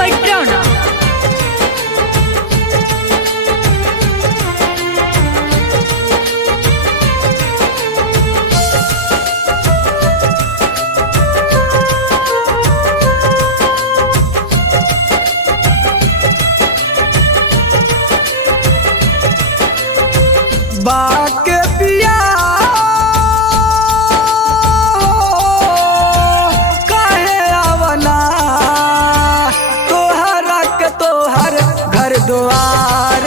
Patrona. बाके पिया काहे आवना तोहरा के तोहर घर द्वार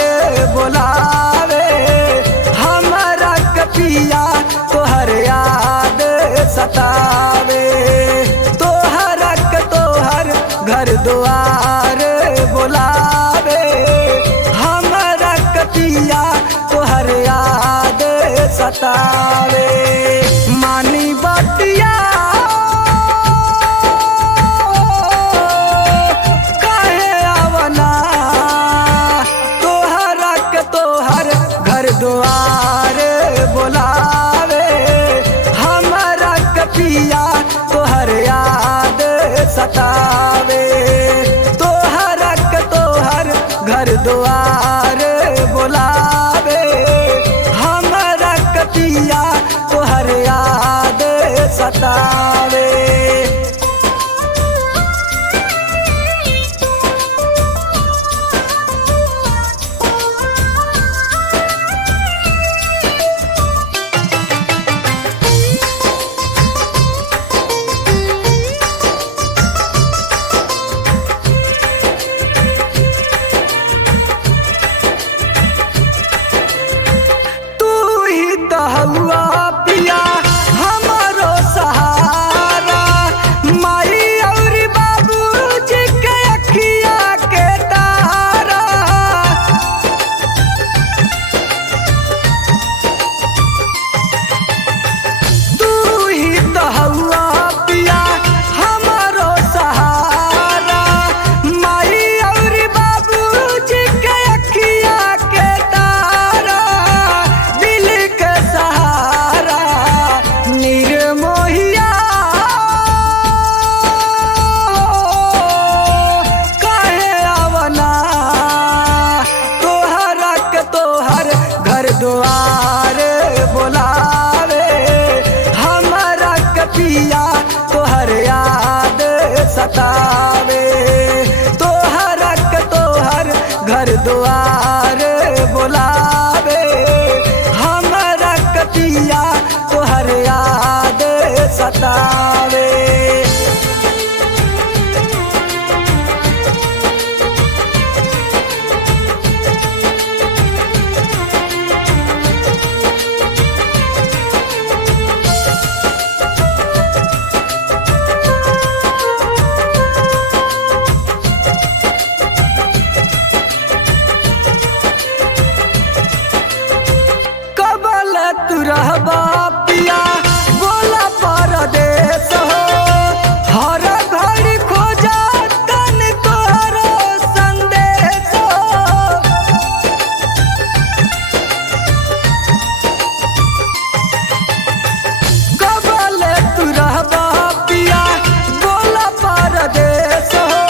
बोलावे हमारा के पिया तोहर याद सतावे तोहरा के तोहर घर द्वार बोलावे हमारा के पिया तोहर याद सतावे मानी बतिया काहे आवना तोहरा के तोहर घर द्वार बोलावे हमारा के पिया तोहर याद सतावे तोहरा के तोहर घर द्वार बोलावे हमारा के पिया तोहर याद सतावे। हुआ पिया हमारो सहारा माई और बाबूजी के अखिया के तारा तू ही तो हुआ पिया हमारो सहारा माई और बाबूजी के अखिया के तारा दिल के सहारा निर्मोहिया काहे आवना तोहरा के तोहर घर द्वार बोलावे हमारा के पिया तोहर याद सतावे तोहरा के तोहर घर द्वार बोलावे हमारा के पिया तोहर याद सतावे। कबल तू रहबा पिया बोला परदेस हो हर घड़ी खोजा तन तोहरो संदेश हो कबल तू रहबा पिया बोला परदेस हो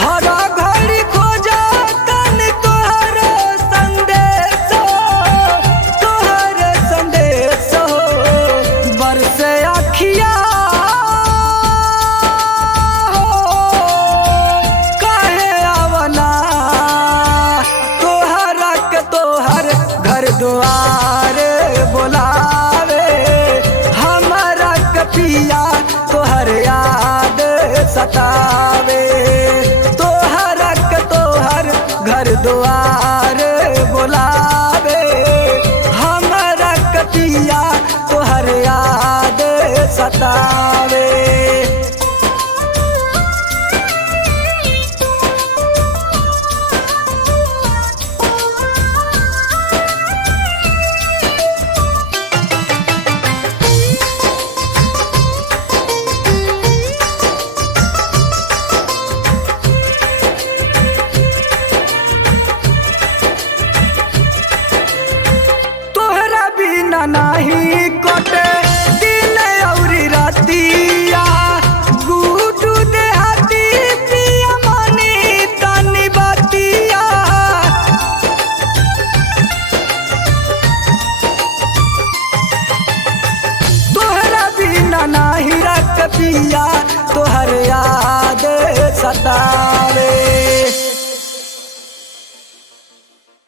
हर घड़ी खोजा तन तोहरो संदेश हो तोहर संदेश हो बरसे अखिया काहे आवना तोहरा के तोहर घर द्वार बोलावे हमारा के पिया तोहर याद सतावे तोहरा के तोहर घर द्वार बोलावे हमारा के पिया तोहर याद सतावे। नाही कोटे दिन औरी रातिया गुडू देहाती पिया मनी नाही रख पिया